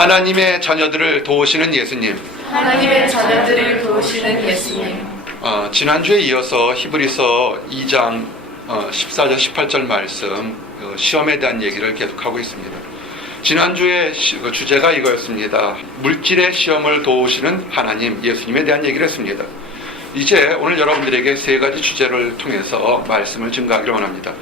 하나님의 자녀들을 도우시는 예수님. 하나님의 자녀들을 도우시는 예수님. 지난주에 이어서 히브리서 2장 14절 18절 말씀 시험에 대한 얘기를 계속하고 있습니다. 지난주에 주제가 이거였습니다. 물질의 시험을 도우시는 하나님 예수님에 대한 얘기를 했습니다. 이제 오늘 여러분들에게 세 가지 주제를 통해서 말씀을 증거하기를 원합니다.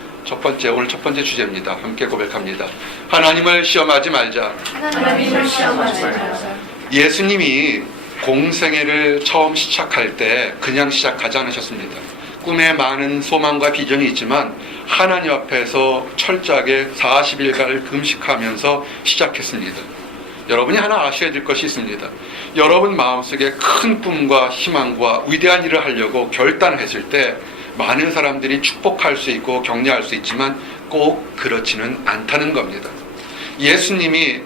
오늘 첫 번째 주제입니다. 함께 고백합니다. 하나님을 시험하지 말자. 하나님을 시험하지 말자. 예수님이 공생애를 처음 시작할 때 그냥 시작하지 않으셨습니다. 꿈에 많은 소망과 비전이 있지만 하나님 앞에서 철저하게 40일간을 금식하면서 시작했습니다. 여러분이 하나 아셔야 될 것이 있습니다. 여러분 마음속에 큰 꿈과 희망과 위대한 일을 하려고 결단을 했을 때 많은 사람들이 축복할 수 있고 격려할 수 있지만 꼭 그렇지는 않다는 겁니다. 예수님이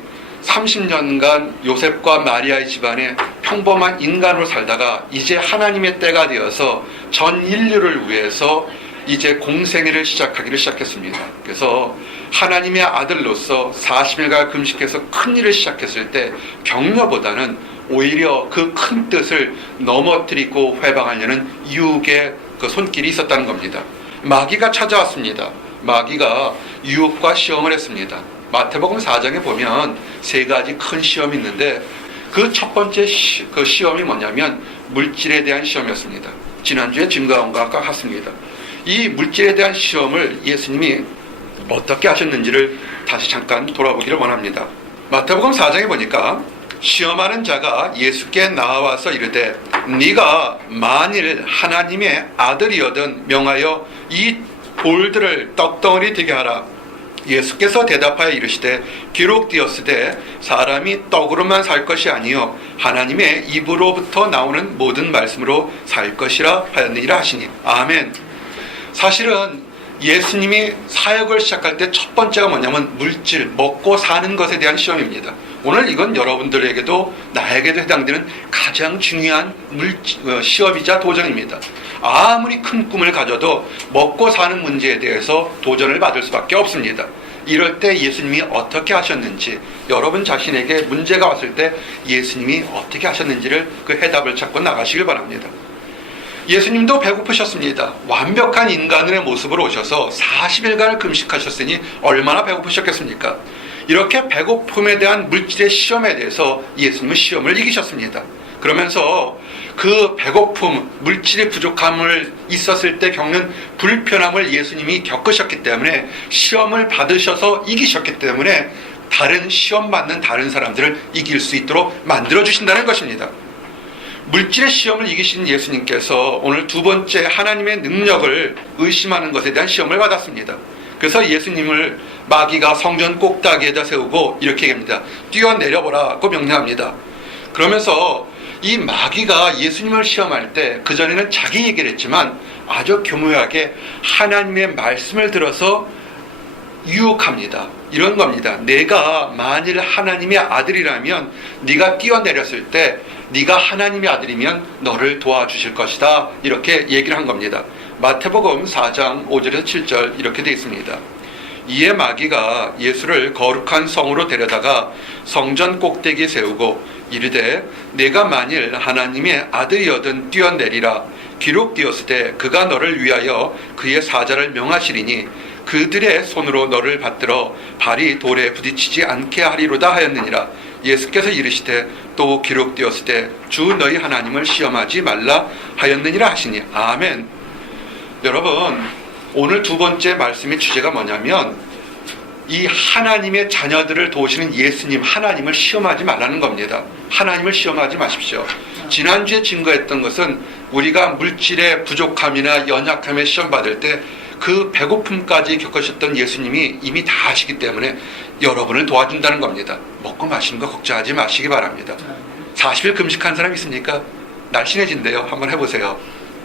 30년간 요셉과 마리아의 집안에 평범한 인간으로 살다가 이제 하나님의 때가 되어서 전 인류를 위해서 이제 공생애를 시작하기를 시작했습니다. 그래서 하나님의 아들로서 40일간 금식해서 큰 일을 시작했을 때 격려보다는 오히려 그 큰 뜻을 넘어뜨리고 회방하려는 유혹의 그 손길이 있었다는 겁니다. 마귀가 찾아왔습니다. 마귀가 유혹과 시험을 했습니다. 마태복음 4장에 보면 세 가지 큰 시험이 있는데 그 첫 번째 그 시험이 뭐냐면 물질에 대한 시험이었습니다. 지난주에 증거한 것과 같습니다. 이 물질에 대한 시험을 예수님이 어떻게 하셨는지를 다시 잠깐 돌아보기를 원합니다. 마태복음 4장에 보니까 시험하는 자가 예수께 나와서 이르되 네가 만일 하나님의 아들이거든 명하여 이 돌들을 떡덩어리 되게 하라. 예수께서 대답하여 이르시되 기록되었으되 사람이 떡으로만 살 것이 아니요 하나님의 입으로부터 나오는 모든 말씀으로 살 것이라 하였느니라 하시니. 아멘. 사실은 예수님이 사역을 시작할 때 첫 번째가 뭐냐면 물질, 먹고 사는 것에 대한 시험입니다. 오늘 이건 여러분들에게도 나에게도 해당되는 가장 중요한 시험이자 도전입니다. 아무리 큰 꿈을 가져도 먹고 사는 문제에 대해서 도전을 받을 수밖에 없습니다. 이럴 때 예수님이 어떻게 하셨는지, 여러분 자신에게 문제가 왔을 때 예수님이 어떻게 하셨는지를 그 해답을 찾고 나가시길 바랍니다. 예수님도 배고프셨습니다. 완벽한 인간의 모습으로 오셔서 40일간을 금식하셨으니 얼마나 배고프셨겠습니까? 이렇게 배고픔에 대한 물질의 시험에 대해서 예수님은 시험을 이기셨습니다. 그러면서 그 배고픔, 물질의 부족함을 있었을 때 겪는 불편함을 예수님이 겪으셨기 때문에 시험을 받으셔서 이기셨기 때문에 다른 시험 받는 다른 사람들을 이길 수 있도록 만들어주신다는 것입니다. 물질의 시험을 이기신 예수님께서 오늘 두 번째 하나님의 능력을 의심하는 것에 대한 시험을 받았습니다. 그래서 예수님을 마귀가 성전 꼭다기에다 세우고 이렇게 얘기합니다. 뛰어내려보라고 명령합니다. 그러면서 이 마귀가 예수님을 시험할 때 그전에는 자기 얘기를 했지만 아주 교묘하게 하나님의 말씀을 들어서 유혹합니다. 이런 겁니다. 내가 만일 하나님의 아들이라면 네가 뛰어내렸을 때 네가 하나님의 아들이면 너를 도와주실 것이다. 이렇게 얘기를 한 겁니다. 마태복음 4장 5절에서 7절 이렇게 되어 있습니다. 이에 마귀가 예수를 거룩한 성으로 데려다가 성전 꼭대기에 세우고 이르되 내가 만일 하나님의 아들이거든 뛰어내리라. 기록되었으되 그가 너를 위하여 그의 사자를 명하시리니 그들의 손으로 너를 받들어 발이 돌에 부딪히지 않게 하리로다 하였느니라. 예수께서 이르시되 또 기록되었으되 주 너희 하나님을 시험하지 말라 하였느니라 하시니. 아멘. 여러분, 오늘 두 번째 말씀의 주제가 뭐냐면 이 하나님의 자녀들을 도우시는 예수님, 하나님을 시험하지 말라는 겁니다. 하나님을 시험하지 마십시오. 지난주에 증거했던 것은 우리가 물질의 부족함이나 연약함에 시험받을 때 그 배고픔까지 겪으셨던 예수님이 이미 다 아시기 때문에 여러분을 도와준다는 겁니다. 먹고 마시는 거 걱정하지 마시기 바랍니다. 40일 금식한 사람 있습니까? 날씬해진대요. 한번 해보세요.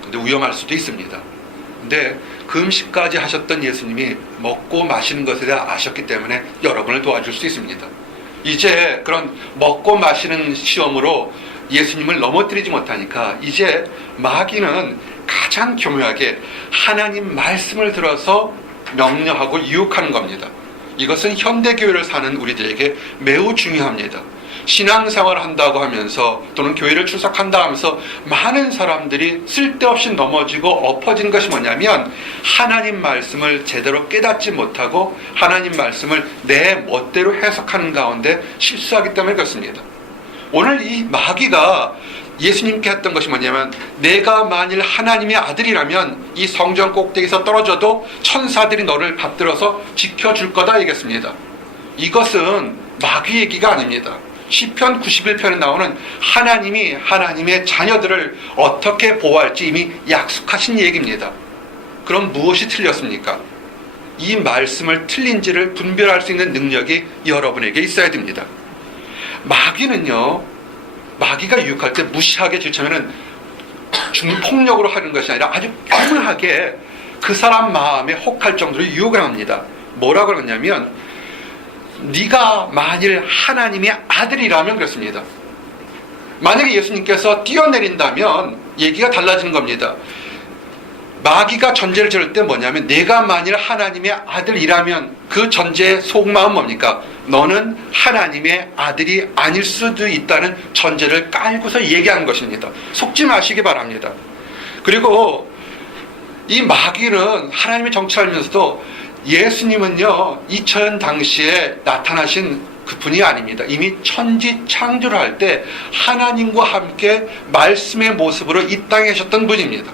근데 위험할 수도 있습니다. 근데 금식까지 하셨던 예수님이 먹고 마시는 것에 대해 아셨기 때문에 여러분을 도와줄 수 있습니다. 이제 그런 먹고 마시는 시험으로 예수님을 넘어뜨리지 못하니까 이제 마귀는 가장 교묘하게 하나님 말씀을 들어서 명령하고 유혹하는 겁니다. 이것은 현대교회를 사는 우리들에게 매우 중요합니다. 신앙생활을 한다고 하면서 또는 교회를 출석한다 하면서 많은 사람들이 쓸데없이 넘어지고 엎어진 것이 뭐냐면 하나님 말씀을 제대로 깨닫지 못하고 하나님 말씀을 내 멋대로 해석하는 가운데 실수하기 때문에 그렇습니다. 오늘 이 마귀가 예수님께 했던 것이 뭐냐면 내가 만일 하나님의 아들이라면 이 성전 꼭대기에서 떨어져도 천사들이 너를 받들어서 지켜줄 거다 얘기했습니다. 이것은 마귀 얘기가 아닙니다. 시편 91편에 나오는 하나님이 하나님의 자녀들을 어떻게 보호할지 이미 약속하신 얘기입니다. 그럼 무엇이 틀렸습니까? 이 말씀을 틀린지를 분별할 수 있는 능력이 여러분에게 있어야 됩니다. 마귀가 유혹할 때 무시하게 질처면은 중폭력으로 하는 것이 아니라 아주 교묘하게 그 사람 마음에 혹할 정도로 유혹을 합니다. 뭐라고 그러냐면 네가 만일 하나님의 아들이라면 그렇습니다. 만약에 예수님께서 뛰어내린다면 얘기가 달라지는 겁니다. 마귀가 전제를 지을 때 뭐냐면 내가 만일 하나님의 아들이라면 그 전제의 속마음 뭡니까? 너는 하나님의 아들이 아닐 수도 있다는 전제를 깔고서 얘기하는 것입니다. 속지 마시기 바랍니다. 그리고 이 마귀는 하나님의 정치를 알면서도 예수님은요 2000년 당시에 나타나신 그분이 아닙니다. 이미 천지 창조를 할 때 하나님과 함께 말씀의 모습으로 이 땅에 계셨던 분입니다.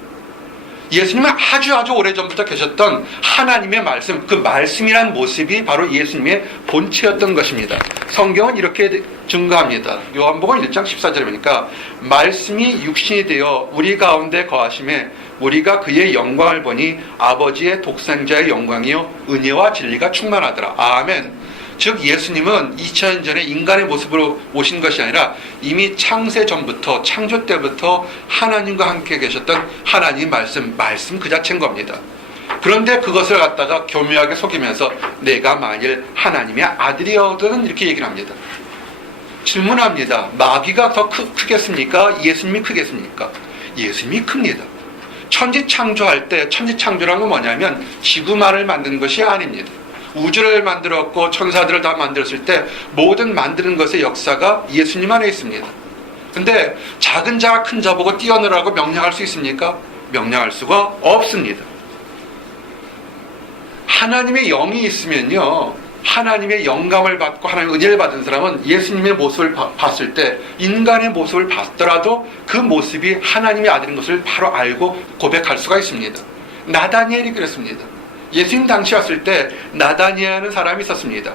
예수님은 아주 오래전부터 계셨던 하나님의 말씀, 그 말씀이란 모습이 바로 예수님의 본체였던 것입니다. 성경은 이렇게 증거합니다. 요한복음 1장 14절에 보니까 말씀이 육신이 되어 우리 가운데 거하심에 우리가 그의 영광을 보니 아버지의 독생자의 영광이요 은혜와 진리가 충만하더라. 아멘. 즉 예수님은 2000년 전에 인간의 모습으로 오신 것이 아니라 이미 창세 전부터 창조 때부터 하나님과 함께 계셨던 하나님 말씀 그 자체인 겁니다. 그런데 그것을 갖다가 교묘하게 속이면서 내가 만일 하나님의 아들이어든 이렇게 얘기를 합니다. 질문합니다. 마귀가 더 크겠습니까? 예수님이 크겠습니까? 예수님이 큽니다. 천지 창조할 때 천지 창조라는 건 뭐냐면 지구만을 만든 것이 아닙니다. 우주를 만들었고 천사들을 다 만들었을 때 모든 만드는 것의 역사가 예수님 안에 있습니다. 근데 작은 자가 큰 자 보고 뛰어내라고 명령할 수 있습니까? 명령할 수가 없습니다. 하나님의 영이 있으면요 하나님의 영감을 받고 하나님의 은혜를 받은 사람은 예수님의 모습을 봤을 때 인간의 모습을 봤더라도 그 모습이 하나님의 아들인 것을 바로 알고 고백할 수가 있습니다. 나다니엘이 그랬습니다. 예수님 당시 왔을 때 나다니엘이라는 사람이 있었습니다.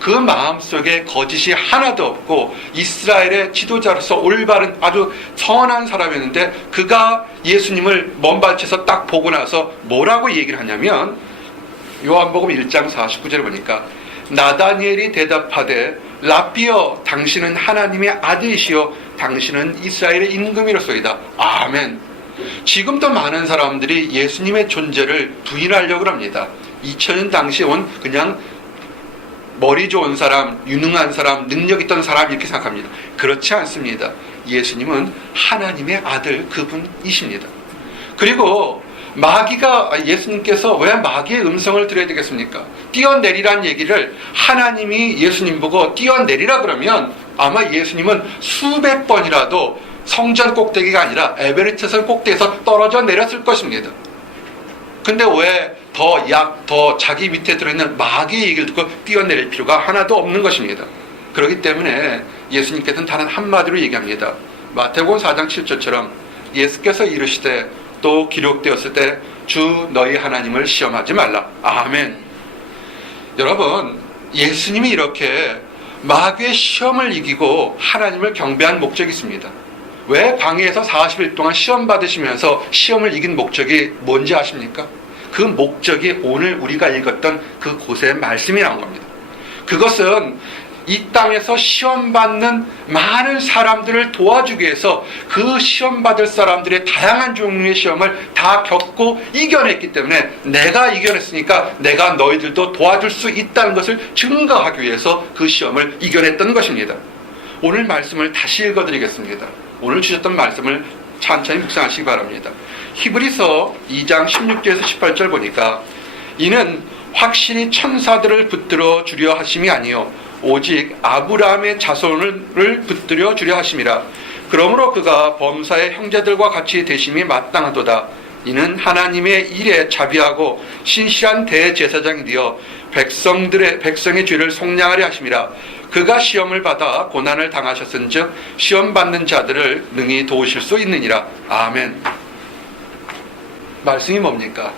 그 마음속에 거짓이 하나도 없고 이스라엘의 지도자로서 올바른 아주 선한 사람이었는데 그가 예수님을 먼발치에서 딱 보고 나서 뭐라고 얘기를 하냐면 요한복음 1장 49절에 보니까 나다니엘이 대답하되 라삐여 당신은 하나님의 아들이시요 당신은 이스라엘의 임금이로소이다. 아멘. 지금도 많은 사람들이 예수님의 존재를 부인하려고 합니다. 2000년 당시에 온 그냥 머리 좋은 사람, 유능한 사람, 능력 있던 사람 이렇게 생각합니다. 그렇지 않습니다. 예수님은 하나님의 아들 그분이십니다. 그리고 예수님께서 왜 마귀의 음성을 들어야 되겠습니까? 뛰어내리란 얘기를 하나님이 예수님 보고 뛰어내리라 그러면 아마 예수님은 수백 번이라도 성전 꼭대기가 아니라 에베레스트 꼭대기에서 떨어져 내렸을 것입니다. 근데 왜 더 자기 밑에 들어있는 마귀의 얘기를 듣고 뛰어내릴 필요가 하나도 없는 것입니다. 그렇기 때문에 예수님께서는 다른 한마디로 얘기합니다. 마태복음 4장 7절처럼 예수께서 이르시되 또 기록되었을 때 주 너희 하나님을 시험하지 말라. 아멘. 여러분 예수님이 이렇게 마귀의 시험을 이기고 하나님을 경배한 목적이 있습니다. 왜 광야에서 40일 동안 시험 받으시면서 시험을 이긴 목적이 뭔지 아십니까? 그 목적이 오늘 우리가 읽었던 그 곳의 말씀이 나온 겁니다. 그것은 이 땅에서 시험받는 많은 사람들을 도와주기 위해서 그 시험받을 사람들의 다양한 종류의 시험을 다 겪고 이겨냈기 때문에 내가 이겨냈으니까 내가 너희들도 도와줄 수 있다는 것을 증거하기 위해서 그 시험을 이겨냈던 것입니다. 오늘 말씀을 다시 읽어드리겠습니다. 오늘 주셨던 말씀을 천천히 묵상하시기 바랍니다. 히브리서 2장 16절에서 18절 보니까 이는 확실히 천사들을 붙들어 주려 하심이 아니요 오직 아브라함의 자손을 붙들여 주려 하심이라. 그러므로 그가 범사의 형제들과 같이 되심이 마땅하도다. 이는 하나님의 일에 자비하고 신실한 대제사장이 되어 백성의 죄를 속량하려 하심이라. 그가 시험을 받아 고난을 당하셨은즉 시험 받는 자들을 능히 도우실 수 있느니라. 아멘. 말씀이 뭡니까?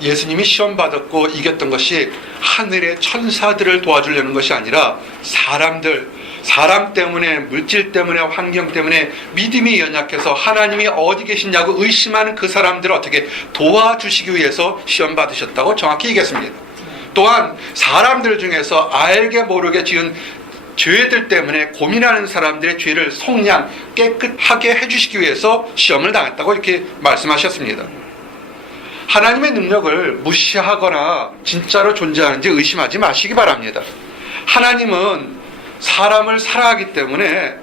예수님이 시험 받았고 이겼던 것이 하늘의 천사들을 도와주려는 것이 아니라 사람 때문에, 물질 때문에, 환경 때문에 믿음이 연약해서 하나님이 어디 계시냐고 의심하는 그 사람들을 어떻게 도와주시기 위해서 시험 받으셨다고 정확히 얘기했습니다. 또한 사람들 중에서 알게 모르게 지은 죄들 때문에 고민하는 사람들의 죄를 속량 깨끗하게 해주시기 위해서 시험을 당했다고 이렇게 말씀하셨습니다. 하나님의 능력을 무시하거나 진짜로 존재하는지 의심하지 마시기 바랍니다. 하나님은 사람을 사랑하기 때문에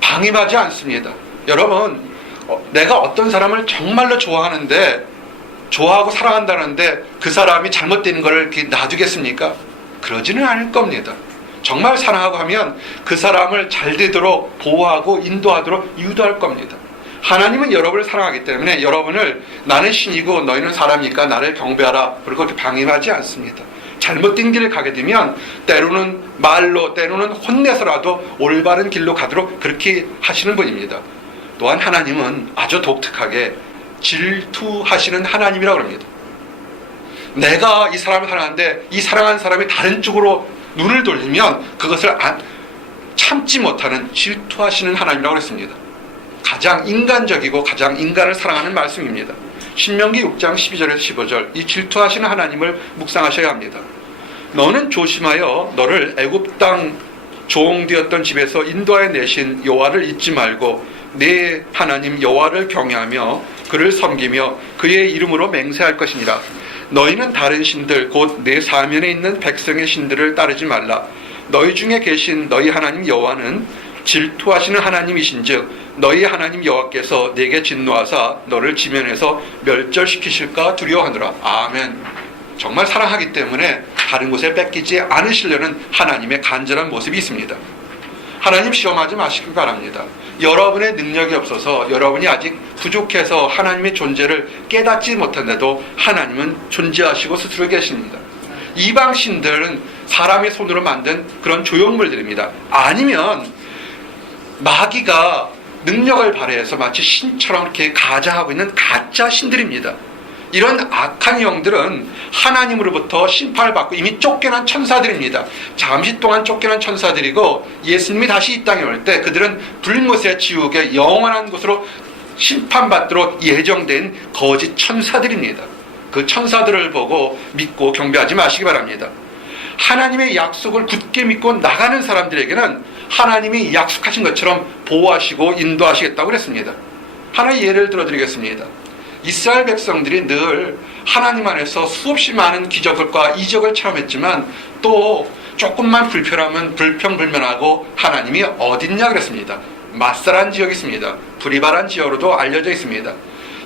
방임하지 않습니다. 여러분, 내가 어떤 사람을 정말로 좋아하고 사랑한다는데 그 사람이 잘못되는 것을 이렇게 놔두겠습니까? 그러지는 않을 겁니다. 정말 사랑하고 하면 그 사람을 잘 되도록 보호하고 인도하도록 유도할 겁니다. 하나님은 여러분을 사랑하기 때문에 여러분을 나는 신이고 너희는 사람이니까 나를 경배하라 그리고 그렇게 방임하지 않습니다. 잘못된 길을 가게 되면 때로는 말로 때로는 혼내서라도 올바른 길로 가도록 그렇게 하시는 분입니다. 또한 하나님은 아주 독특하게 질투하시는 하나님이라고 합니다. 내가 이 사람을 사랑하는데 이 사랑하는 사람이 다른 쪽으로 눈을 돌리면 그것을 참지 못하는 질투하시는 하나님이라고 했습니다. 가장 인간적이고 가장 인간을 사랑하는 말씀입니다. 신명기 6장 12절에서 15절 이 질투하시는 하나님을 묵상하셔야 합니다. 너는 조심하여 너를 애굽 땅 종되었던 집에서 인도하여 내신 여호와를 잊지 말고 내 하나님 여호와를 경외하며 그를 섬기며 그의 이름으로 맹세할 것이니라. 너희는 다른 신들 곧 내 사면에 있는 백성의 신들을 따르지 말라. 너희 중에 계신 너희 하나님 여호와는 질투하시는 하나님이신즉 너희 하나님 여호와께서 내게 진노하사 너를 지면에서 멸절시키실까 두려워하노라. 아멘. 정말 사랑하기 때문에 다른 곳에 뺏기지 않으시려는 하나님의 간절한 모습이 있습니다. 하나님 시험하지 마시기 바랍니다. 여러분의 능력이 없어서 여러분이 아직 부족해서 하나님의 존재를 깨닫지 못한데도 하나님은 존재하시고 스스로 계십니다. 이방 신들은 사람의 손으로 만든 그런 조형물들입니다. 아니면 마귀가 능력을 발휘해서 마치 신처럼 이렇게 가장하고 있는 가짜 신들입니다. 이런 악한 영들은 하나님으로부터 심판을 받고 이미 쫓겨난 천사들입니다. 잠시 동안 쫓겨난 천사들이고 예수님이 다시 이 땅에 올 때 그들은 불못의 지옥의 영원한 곳으로 심판받도록 예정된 거짓 천사들입니다. 그 천사들을 보고 믿고 경배하지 마시기 바랍니다. 하나님의 약속을 굳게 믿고 나가는 사람들에게는 하나님이 약속하신 것처럼 보호하시고 인도하시겠다고 그랬습니다. 하나의 예를 들어드리겠습니다. 이스라엘 백성들이 늘 하나님 안에서 수없이 많은 기적과 이적을 체험했지만 또 조금만 불편하면 불평불만하고 하나님이 어딨냐 그랬습니다. 마사란 지역이 있습니다. 브리바란 지역으로도 알려져 있습니다.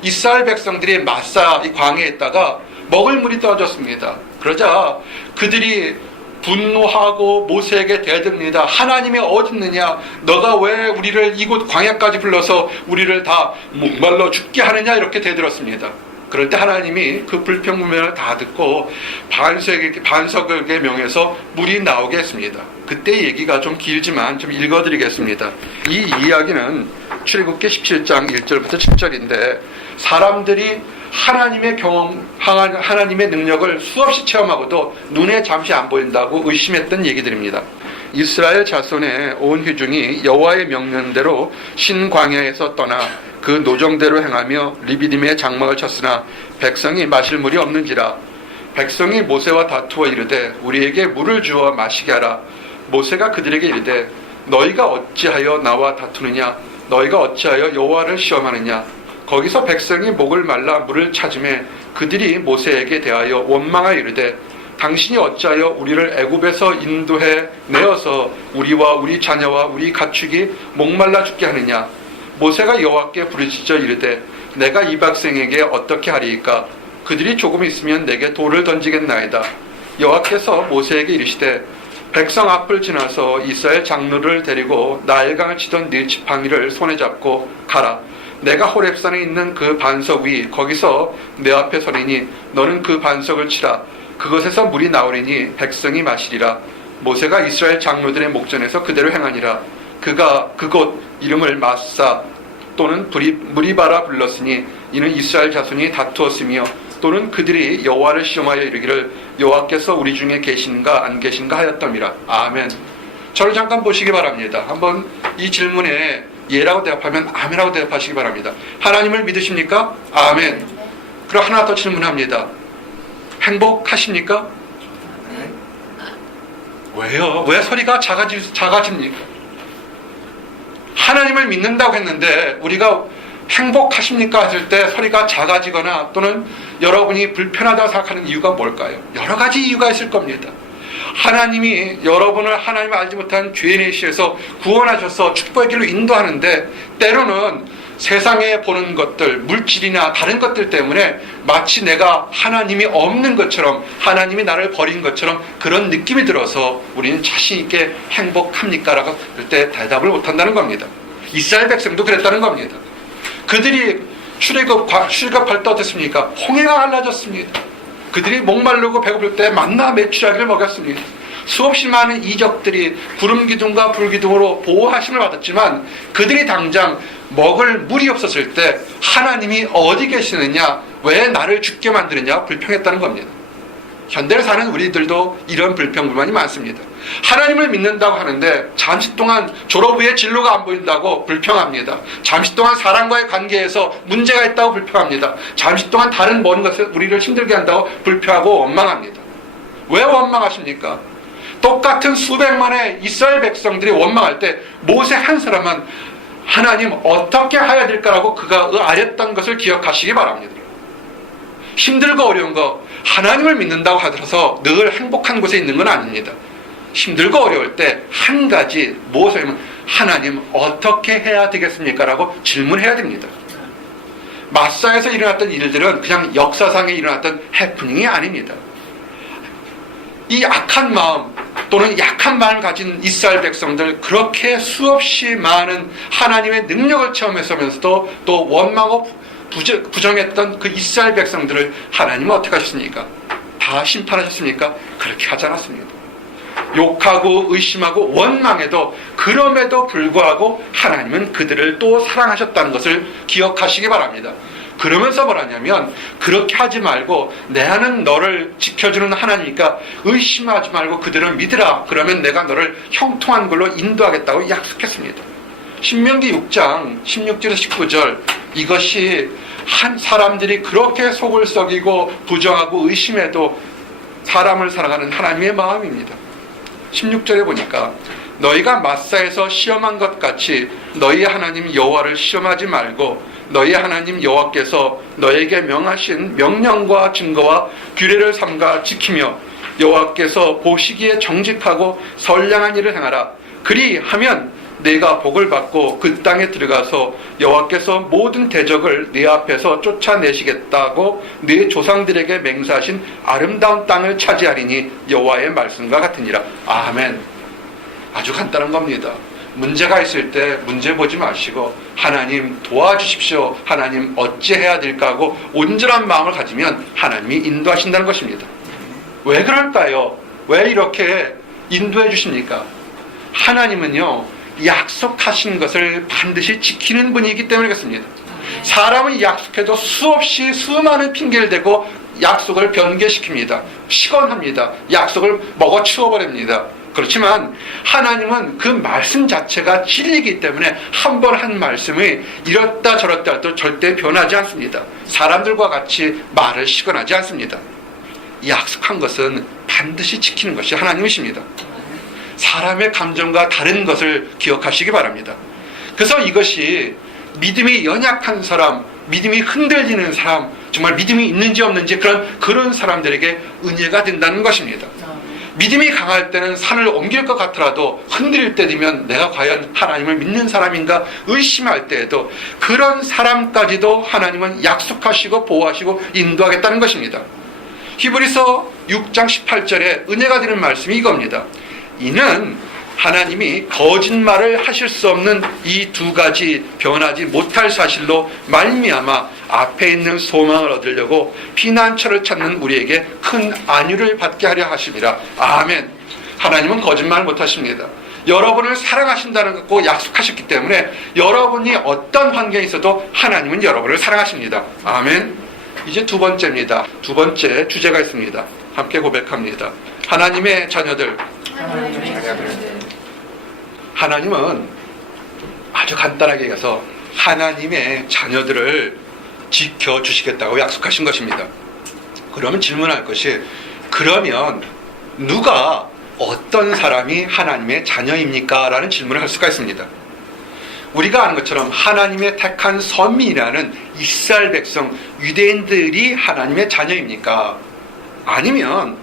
이스라엘 백성들이 마사 이 광야에 있다가 먹을 물이 떨어졌습니다. 그러자 그들이 분노하고 모세에게 대듭니다. 하나님이 어디 있느냐? 너가 왜 우리를 이곳 광야까지 불러서 우리를 다 목말라 죽게 하느냐? 이렇게 대들었습니다. 그럴 때 하나님이 그 불평불만을 다 듣고 반석에게 명해서 물이 나오게 했습니다. 그때 얘기가 좀 길지만 좀 읽어드리겠습니다. 이 이야기는 출애굽기 17장 1절부터 7절인데 사람들이 하나님의 하나님의 능력을 수없이 체험하고도 눈에 잠시 안 보인다고 의심했던 얘기들입니다. 이스라엘 자손의 온 회중이 여호와의 명령대로 신광야에서 떠나 그 노정대로 행하며 리비딤의 장막을 쳤으나 백성이 마실 물이 없는지라. 백성이 모세와 다투어 이르되 우리에게 물을 주어 마시게 하라. 모세가 그들에게 이르되 너희가 어찌하여 나와 다투느냐? 너희가 어찌하여 여호와를 시험하느냐? 거기서 백성이 목을 말라 물을 찾으매 그들이 모세에게 대하여 원망하여 이르되 당신이 어찌하여 우리를 애굽에서 인도해 내어서 우리와 우리 자녀와 우리 가축이 목말라 죽게 하느냐? 모세가 여호와께 부르짖어 이르되 내가 이 백성에게 어떻게 하리이까? 그들이 조금 있으면 내게 돌을 던지겠나이다. 여호와께서 모세에게 이르시되 백성 앞을 지나서 이스라엘 장로를 데리고 나일강을 치던 네 지팡이를 손에 잡고 가라. 내가 호렙산에 있는 그 반석 위 거기서 내 앞에 서리니 너는 그 반석을 치라. 그것에서 물이 나오리니 백성이 마시리라. 모세가 이스라엘 장로들의 목전에서 그대로 행하니라. 그가 그곳 이름을 마사 또는 무리바라 불렀으니 이는 이스라엘 자손이 다투었으며 또는 그들이 여호와를 시험하여 이르기를 여호와께서 우리 중에 계신가 안 계신가 하였더미라. 아멘. 저를 잠깐 보시기 바랍니다. 한번 이 질문에 예라고 대답하면 아멘하고 대답하시기 바랍니다. 하나님을 믿으십니까? 아멘. 그럼 하나 더 질문합니다. 행복하십니까? 왜요? 왜 소리가 작아집니까? 하나님을 믿는다고 했는데 우리가 행복하십니까? 했을 때 소리가 작아지거나 또는 여러분이 불편하다고 생각하는 이유가 뭘까요? 여러 가지 이유가 있을 겁니다. 하나님이 여러분을 하나님을 알지 못한 죄인의 시에서 구원하셔서 축복의 길로 인도하는데 때로는 세상에 보는 것들, 물질이나 다른 것들 때문에 마치 내가 하나님이 없는 것처럼 하나님이 나를 버린 것처럼 그런 느낌이 들어서 우리는 자신 있게 행복합니까? 라고 할 때 대답을 못한다는 겁니다. 이스라엘 백성도 그랬다는 겁니다. 그들이 출애굽할 때 어땠습니까? 홍해가 갈라졌습니다. 그들이 목마르고 배고플 때 만나 메추라기를 먹였습니다. 수없이 많은 이적들이 구름 기둥과 불 기둥으로 보호하심을 받았지만 그들이 당장 먹을 물이 없었을 때 하나님이 어디 계시느냐, 왜 나를 죽게 만드느냐 불평했다는 겁니다. 현대를 사는 우리들도 이런 불평불만이 많습니다. 하나님을 믿는다고 하는데 잠시 동안 졸업 후에 진로가 안 보인다고 불평합니다. 잠시 동안 사람과의 관계에서 문제가 있다고 불평합니다. 잠시 동안 다른 먼 것에 우리를 힘들게 한다고 불평하고 원망합니다. 왜 원망하십니까? 똑같은 수백만의 이스라엘 백성들이 원망할 때 모세 한 사람은 하나님 어떻게 해야 될까라고 그가 아렸던 것을 기억하시기 바랍니다. 힘들고 어려운 거 하나님을 믿는다고 하더라도 늘 행복한 곳에 있는 건 아닙니다. 힘들고 어려울 때 한 가지 무엇이냐면 하나님 어떻게 해야 되겠습니까? 라고 질문해야 됩니다. 마사에서 일어났던 일들은 그냥 역사상에 일어났던 해프닝이 아닙니다. 이 악한 마음 또는 약한 마음을 가진 이스라엘 백성들, 그렇게 수없이 많은 하나님의 능력을 체험했으면서도 또 원망하고 부정했던 그 이스라엘 백성들을 하나님은 어떻게 하셨습니까? 다 심판하셨습니까? 그렇게 하지 않았습니다. 욕하고 의심하고 원망해도 그럼에도 불구하고 하나님은 그들을 또 사랑하셨다는 것을 기억하시기 바랍니다. 그러면서 뭐라냐면 그렇게 하지 말고 내 안은 너를 지켜주는 하나니까 의심하지 말고 그들을 믿으라. 그러면 내가 너를 형통한 걸로 인도하겠다고 약속했습니다. 신명기 6장 16절에서 19절, 이것이 한 사람들이 그렇게 속을 썩이고 부정하고 의심해도 사람을 사랑하는 하나님의 마음입니다. 16절에 보니까 너희가 마사에서 시험한 것 같이 너희 하나님 여호와를 시험하지 말고 너희 하나님 여호와께서 너에게 명하신 명령과 증거와 규례를 삼가 지키며 여호와께서 보시기에 정직하고 선량한 일을 행하라. 그리하면 내가 복을 받고 그 땅에 들어가서 여호와께서 모든 대적을 네 앞에서 쫓아내시겠다고 네 조상들에게 맹세하신 아름다운 땅을 차지하리니 여호와의 말씀과 같으니라. 아멘. 아주 간단한 겁니다. 문제가 있을 때 문제 보지 마시고 하나님 도와주십시오. 하나님 어찌해야 될까 하고 온전한 마음을 가지면 하나님이 인도하신다는 것입니다. 왜 그럴까요? 왜 이렇게 인도해 주십니까? 하나님은요, 약속하신 것을 반드시 지키는 분이기 때문에 그렇습니다. 사람은 약속해도 수없이 수많은 핑계를 대고 약속을 변개시킵니다. 시건합니다. 약속을 먹어치워버립니다. 그렇지만 하나님은 그 말씀 자체가 진리이기 때문에 한 번 한 말씀이 이렇다 저렇다 해도 절대 변하지 않습니다. 사람들과 같이 말을 시건하지 않습니다. 약속한 것은 반드시 지키는 것이 하나님이십니다. 사람의 감정과 다른 것을 기억하시기 바랍니다. 그래서 이것이 믿음이 연약한 사람, 믿음이 흔들리는 사람, 정말 믿음이 있는지 없는지 그런 사람들에게 은혜가 된다는 것입니다. 믿음이 강할 때는 산을 옮길 것 같더라도 흔들릴 때 되면 내가 과연 하나님을 믿는 사람인가 의심할 때에도 그런 사람까지도 하나님은 약속하시고 보호하시고 인도하겠다는 것입니다. 히브리서 6장 18절에 은혜가 되는 말씀이 이겁니다. 이는 하나님이 거짓말을 하실 수 없는 이 두 가지 변하지 못할 사실로 말미암아 앞에 있는 소망을 얻으려고 피난처를 찾는 우리에게 큰 안위를 받게 하려 하심이라. 아멘. 하나님은 거짓말 못하십니다. 여러분을 사랑하신다는 거 약속하셨기 때문에 여러분이 어떤 환경에 있어도 하나님은 여러분을 사랑하십니다. 아멘. 이제 두 번째입니다. 두 번째 주제가 있습니다. 함께 고백합니다. 하나님의 자녀들. 하나님은 아주 간단하게 얘기해서 하나님의 자녀들을 지켜주시겠다고 약속하신 것입니다. 그러면 질문할 것이, 그러면 누가 어떤 사람이 하나님의 자녀입니까? 라는 질문을 할 수가 있습니다. 우리가 아는 것처럼 하나님의 택한 선민이라는 이스라엘 백성, 유대인들이 하나님의 자녀입니까? 아니면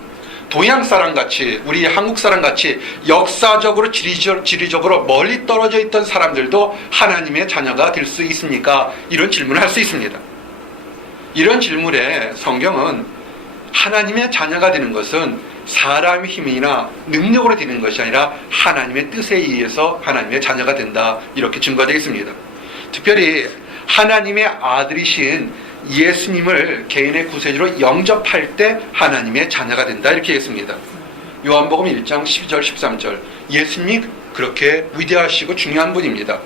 동양 사람같이, 우리 한국 사람같이 역사적으로 지리적으로 멀리 떨어져 있던 사람들도 하나님의 자녀가 될 수 있습니까? 이런 질문을 할 수 있습니다. 이런 질문에 성경은 하나님의 자녀가 되는 것은 사람의 힘이나 능력으로 되는 것이 아니라 하나님의 뜻에 의해서 하나님의 자녀가 된다, 이렇게 증거되어 있습니다. 특별히 하나님의 아들이신 예수님을 개인의 구세주로 영접할 때 하나님의 자녀가 된다, 이렇게 했습니다. 요한복음 1장 12절 13절. 예수님이 그렇게 위대하시고 중요한 분입니다.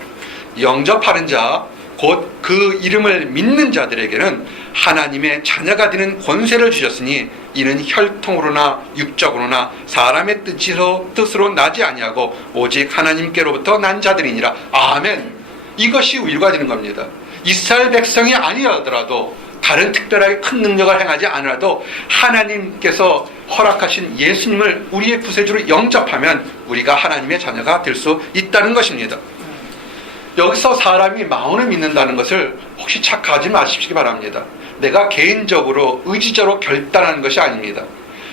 영접하는 자, 곧 그 이름을 믿는 자들에게는 하나님의 자녀가 되는 권세를 주셨으니 이는 혈통으로나 육적으로나 사람의 뜻으로 나지 아니하고 오직 하나님께로부터 난 자들이니라. 아멘. 이것이 우리가 되는 겁니다. 이스라엘 백성이 아니더라도, 다른 특별하게 큰 능력을 행하지 않아도 하나님께서 허락하신 예수님을 우리의 구세주로 영접하면 우리가 하나님의 자녀가 될 수 있다는 것입니다. 여기서 사람이 마음을 믿는다는 것을 혹시 착각하지 마시기 바랍니다. 내가 개인적으로 의지적으로 결단하는 것이 아닙니다.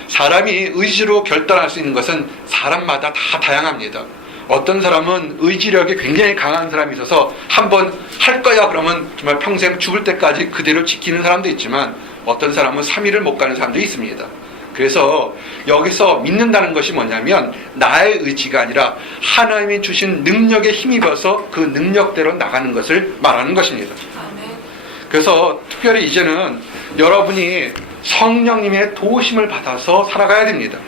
사람이 의지로 결단할 수 있는 것은 사람마다 다 다양합니다. 어떤 사람은 의지력이 굉장히 강한 사람이 있어서 한번 할 거야 그러면 정말 평생 죽을 때까지 그대로 지키는 사람도 있지만, 어떤 사람은 3일을 못 가는 사람도 있습니다. 그래서 여기서 믿는다는 것이 뭐냐면 나의 의지가 아니라 하나님이 주신 능력에 힘입어서 그 능력대로 나가는 것을 말하는 것입니다. 그래서 특별히 이제는 여러분이 성령님의 도우심을 받아서 살아가야 됩니다.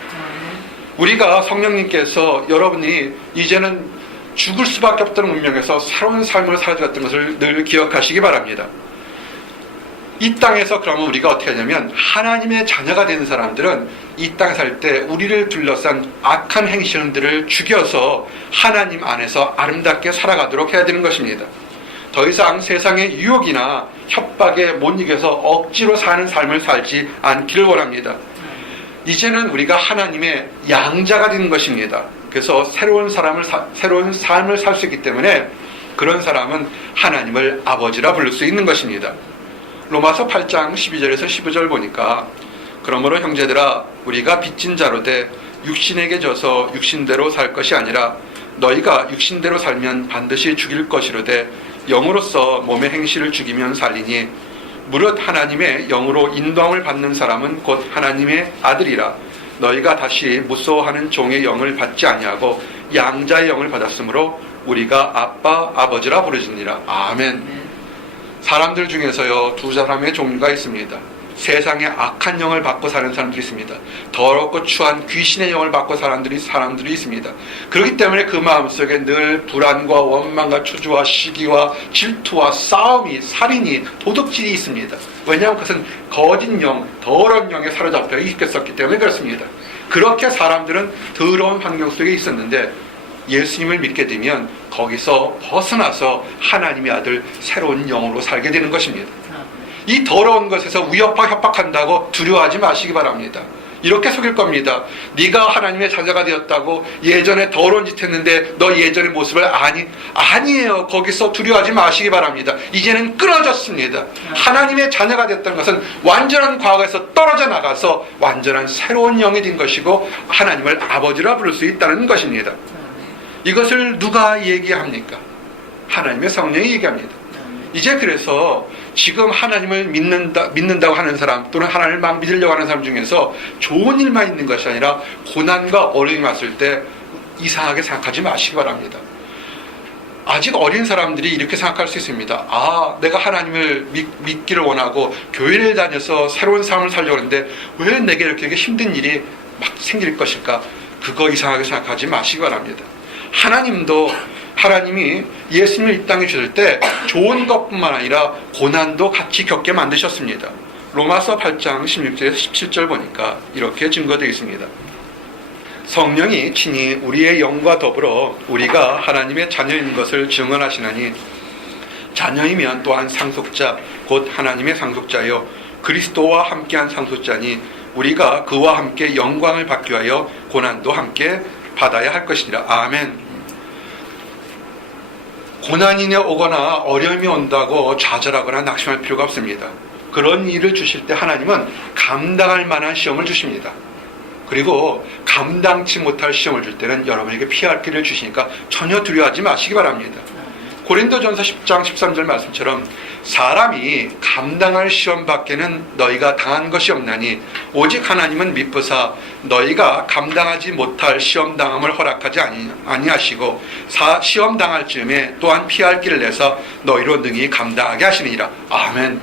우리가 성령님께서 여러분이 이제는 죽을 수밖에 없다는 운명에서 새로운 삶을 살아갔던 것을 늘 기억하시기 바랍니다. 이 땅에서 그러면 우리가 어떻게 하냐면, 하나님의 자녀가 되는 사람들은 이 땅에 살 때 우리를 둘러싼 악한 행실들을 죽여서 하나님 안에서 아름답게 살아가도록 해야 되는 것입니다. 더 이상 세상의 유혹이나 협박에 못 이겨서 억지로 사는 삶을 살지 않기를 원합니다. 이제는 우리가 하나님의 양자가 되는 것입니다. 그래서 새로운 삶을 살 수 있기 때문에 그런 사람은 하나님을 아버지라 부를 수 있는 것입니다. 로마서 8장 12절에서 15절 보니까, 그러므로 형제들아 우리가 빚진 자로 돼 육신에게 져서 육신대로 살 것이 아니라 너희가 육신대로 살면 반드시 죽일 것이로되 영으로서 몸의 행실을 죽이면 살리니 무릇 하나님의 영으로 인도함을 받는 사람은 곧 하나님의 아들이라. 너희가 다시 무서워하는 종의 영을 받지 아니하고 양자의 영을 받았으므로 우리가 아빠 아버지라 부르시니라. 아멘. 사람들 중에서요, 두 사람의 종류가 있습니다. 세상에 악한 영을 받고 사는 사람들이 있습니다. 더럽고 추한 귀신의 영을 받고 사람들이 있습니다. 그렇기 때문에 그 마음속에 늘 불안과 원망과 초조와 시기와 질투와 싸움이, 살인이, 도둑질이 있습니다. 왜냐하면 그것은 거짓 영, 더러운 영에 사로잡혀 있었기 때문에 그렇습니다. 그렇게 사람들은 더러운 환경 속에 있었는데 예수님을 믿게 되면 거기서 벗어나서 하나님의 아들 새로운 영으로 살게 되는 것입니다. 이 더러운 것에서 위협과 협박한다고 두려워하지 마시기 바랍니다. 이렇게 속일 겁니다. 네가 하나님의 자녀가 되었다고 예전에 더러운 짓 했는데 너 예전의 모습을 아니에요. 거기서 두려워하지 마시기 바랍니다. 이제는 끊어졌습니다. 하나님의 자녀가 됐다는 것은 완전한 과거에서 떨어져 나가서 완전한 새로운 영이 된 것이고 하나님을 아버지라 부를 수 있다는 것입니다. 이것을 누가 얘기합니까? 하나님의 성령이 얘기합니다. 이제 그래서 지금 하나님을 믿는다고 하는 사람, 또는 하나님을 막 믿으려고 하는 사람 중에서 좋은 일만 있는 것이 아니라 고난과 어려움이 왔을 때 이상하게 생각하지 마시기 바랍니다. 아직 어린 사람들이 이렇게 생각할 수 있습니다. 아, 내가 하나님을 믿기를 원하고 교회를 다녀서 새로운 삶을 살려고 하는데 왜 내게 이렇게 힘든 일이 막 생길 것일까? 그거 이상하게 생각하지 마시기 바랍니다. 하나님이 예수님을 이 땅에 주실 때 좋은 것뿐만 아니라 고난도 같이 겪게 만드셨습니다. 로마서 8장 16절에서 17절 보니까 이렇게 증거되어 있습니다. 성령이 친히 우리의 영과 더불어 우리가 하나님의 자녀인 것을 증언하시나니 자녀이면 또한 상속자 곧 하나님의 상속자여 그리스도와 함께한 상속자니 우리가 그와 함께 영광을 받기 위하여 고난도 함께 받아야 할 것이니라. 아멘. 고난이 오거나 어려움이 온다고 좌절하거나 낙심할 필요가 없습니다. 그런 일을 주실 때 하나님은 감당할 만한 시험을 주십니다. 그리고 감당치 못할 시험을 줄 때는 여러분에게 피할 길을 주시니까 전혀 두려워하지 마시기 바랍니다. 고린도전서 10장 13절 말씀처럼 사람이 감당할 시험 밖에는 너희가 당한 것이 없나니 오직 하나님은 미쁘사 너희가 감당하지 못할 시험 당함을 허락하지 아니하시고 시험 당할 즈음에 또한 피할 길을 내서 너희로 능히 감당하게 하시느니라. 아멘.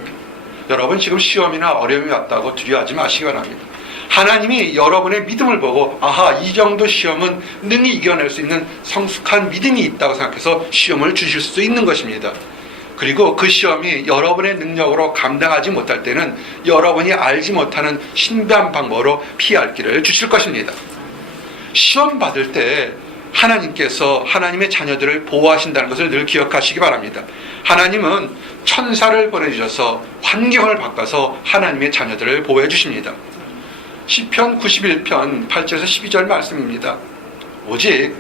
여러분 지금 시험이나 어려움이 왔다고 두려워하지 마시기 바랍니다. 하나님이 여러분의 믿음을 보고 아하, 이 정도 시험은 능히 이겨낼 수 있는 성숙한 믿음이 있다고 생각해서 시험을 주실 수 있는 것입니다. 그리고 그 시험이 여러분의 능력으로 감당하지 못할 때는 여러분이 알지 못하는 신비한 방법으로 피할 길을 주실 것입니다. 시험 받을 때 하나님께서 하나님의 자녀들을 보호하신다는 것을 늘 기억하시기 바랍니다. 하나님은 천사를 보내주셔서 환경을 바꿔서 하나님의 자녀들을 보호해 주십니다. 시편 91편 8절에서 12절 말씀입니다. 오직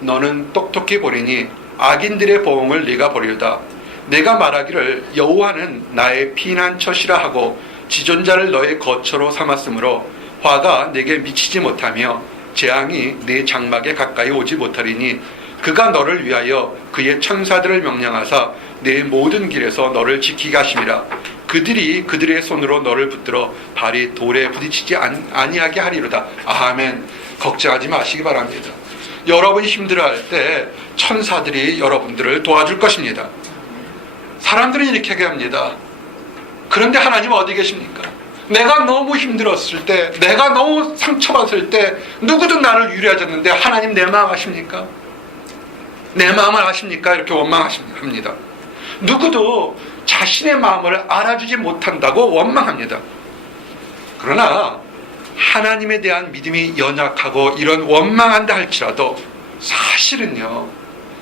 너는 똑똑히 보리니 악인들의 보응을 네가 보리로다. 내가 말하기를 여호와는 나의 피난처시라 하고 지존자를 너의 거처로 삼았으므로 화가 내게 미치지 못하며 재앙이 네 장막에 가까이 오지 못하리니 그가 너를 위하여 그의 천사들을 명령하사 내 모든 길에서 너를 지키게 하심이라. 그들이 그들의 손으로 너를 붙들어 발이 돌에 부딪히지 아니하게 하리로다. 아멘. 걱정하지 마시기 바랍니다. 여러분이 힘들어할 때 천사들이 여러분들을 도와줄 것입니다. 사람들은 이렇게 얘기합니다. 그런데 하나님 어디 계십니까? 내가 너무 힘들었을 때, 내가 너무 상처받았을 때 누구도 나를 위로해줬는데 하나님 내 마음 아십니까? 내 마음을 아십니까? 이렇게 원망합니다. 누구도 자신의 마음을 알아주지 못한다고 원망합니다. 그러나 하나님에 대한 믿음이 연약하고 이런 원망한다 할지라도 사실은요,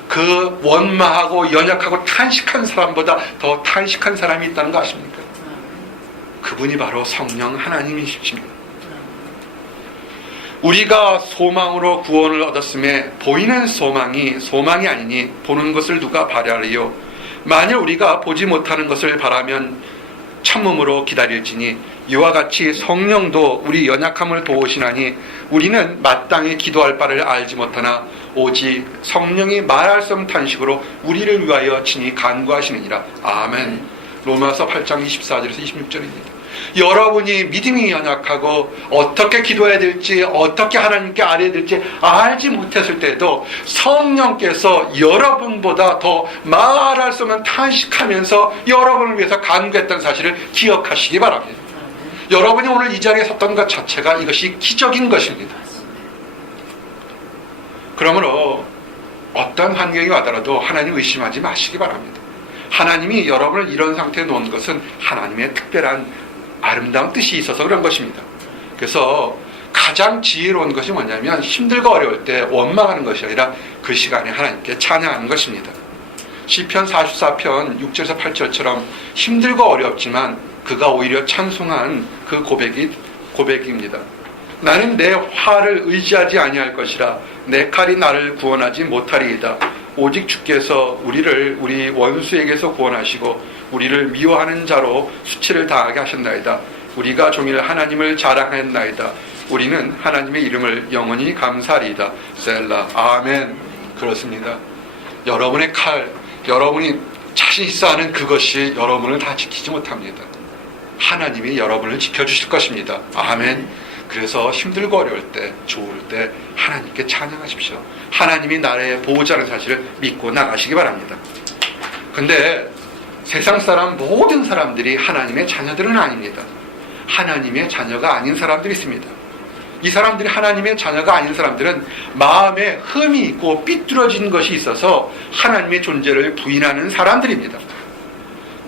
그 원망하고 연약하고 탄식한 사람보다 더 탄식한 사람이 있다는 거 아십니까? 그분이 바로 성령 하나님이십니다. 우리가 소망으로 구원을 얻었음에 보이는 소망이 아니니 보는 것을 누가 바라리요? 만일 우리가 보지 못하는 것을 바라면 참음으로 기다릴지니 이와 같이 성령도 우리 연약함을 도우시나니 우리는 마땅히 기도할 바를 알지 못하나 오직 성령이 말할 수 없는 탄식으로 우리를 위하여 친히 간구하시느니라. 아멘. 로마서 8장 24절에서 26절입니다. 여러분이 믿음이 연약하고 어떻게 기도해야 될지 어떻게 하나님께 아뢰야 될지 알지 못했을 때도 성령께서 여러분보다 더 말할 수 없는 탄식하면서 여러분을 위해서 간구했던 사실을 기억하시기 바랍니다. 여러분이 오늘 이 자리에 섰던 것 자체가 이것이 기적인 것입니다. 그러므로 어떤 환경이 와더라도 하나님 의심하지 마시기 바랍니다. 하나님이 여러분을 이런 상태에 놓은 것은 하나님의 특별한 아름다운 뜻이 있어서 그런 것입니다. 그래서 가장 지혜로운 것이 뭐냐면 힘들고 어려울 때 원망하는 것이 아니라 그 시간에 하나님께 찬양하는 것입니다. 시편 44편 6절에서 8절처럼 힘들고 어렵지만 그가 오히려 찬송한 그 고백입니다. 나는 내 화를 의지하지 아니할 것이라 내 칼이 나를 구원하지 못하리이다. 오직 주께서 우리를 우리 원수에게서 구원하시고 우리를 미워하는 자로 수치를 당하게 하셨나이다. 우리가 종일 하나님을 자랑하였나이다. 우리는 하나님의 이름을 영원히 감사하리이다. 셀라. 아멘. 그렇습니다. 여러분의 칼, 여러분이 자신 있어 하는 그것이 여러분을 다 지키지 못합니다. 하나님이 여러분을 지켜주실 것입니다. 아멘. 그래서 힘들고 어려울 때, 좋을 때 하나님께 찬양하십시오. 하나님이 나의 보호자라는 사실을 믿고 나가시기 바랍니다. 근데 세상 사람 모든 사람들이 하나님의 자녀들은 아닙니다. 하나님의 자녀가 아닌 사람들이 있습니다. 이 사람들이 하나님의 자녀가 아닌 사람들은 마음에 흠이 있고 삐뚤어진 것이 있어서 하나님의 존재를 부인하는 사람들입니다.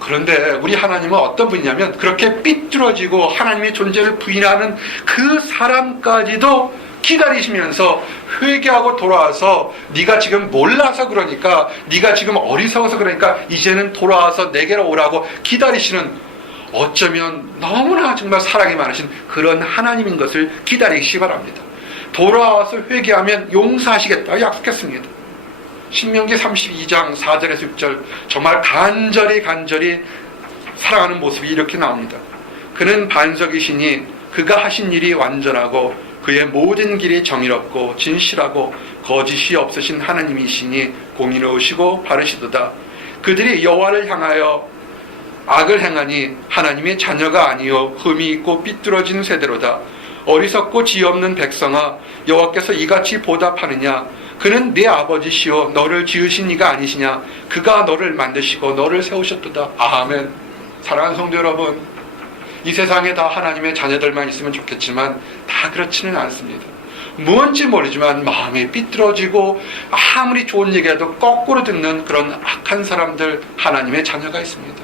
그런데 우리 하나님은 어떤 분이냐면 그렇게 삐뚤어지고 하나님의 존재를 부인하는 그 사람까지도 기다리시면서 회개하고 돌아와서 네가 지금 몰라서 그러니까, 네가 지금 어리석어서 그러니까 이제는 돌아와서 내게로 오라고 기다리시는, 어쩌면 너무나 정말 사랑이 많으신 그런 하나님인 것을 기다리시기 바랍니다. 돌아와서 회개하면 용서하시겠다고 약속했습니다. 신명기 32장 4절에서 6절, 정말 간절히 사랑하는 모습이 이렇게 나옵니다. 그는 반석이시니 그가 하신 일이 완전하고 그의 모든 길이 정의롭고 진실하고 거짓이 없으신 하나님이시니 공의로우시고 바르시도다. 그들이 여호와를 향하여 악을 행하니 하나님의 자녀가 아니요 흠이 있고 삐뚤어진 세대로다. 어리석고 지혜 없는 백성아, 여호와께서 이같이 보답하느냐? 그는 네 아버지시요 너를 지으신 이가 아니시냐? 그가 너를 만드시고 너를 세우셨도다. 아멘. 사랑하는 성도 여러분, 이 세상에 다 하나님의 자녀들만 있으면 좋겠지만 다 그렇지는 않습니다. 뭔지 모르지만 마음이 삐뚤어지고 아무리 좋은 얘기라도 거꾸로 듣는 그런 악한 사람들, 하나님의 자녀가 있습니다.